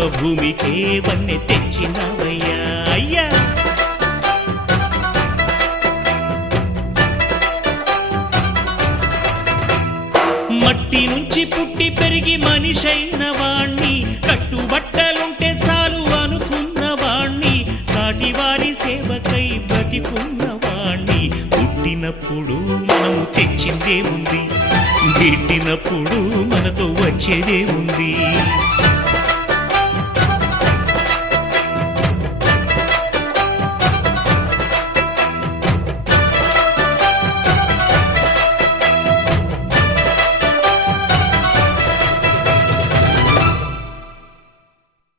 జన్మభూమికే వన్నె తెచ్చినవయ్యా అయ్యా. మట్టి నుంచి పుట్టి పెరిగి మనిషైన వాణ్ణి, కట్టుబట్టలుంటే చాలు అనుకున్న వాణ్ణి, సాటివారి సేవకై బ్రతికున్న వాణ్ణి. పుట్టినప్పుడు మనము తెచ్చిందేముంది, గిట్టినప్పుడు మనతో వచ్చేదేముంది.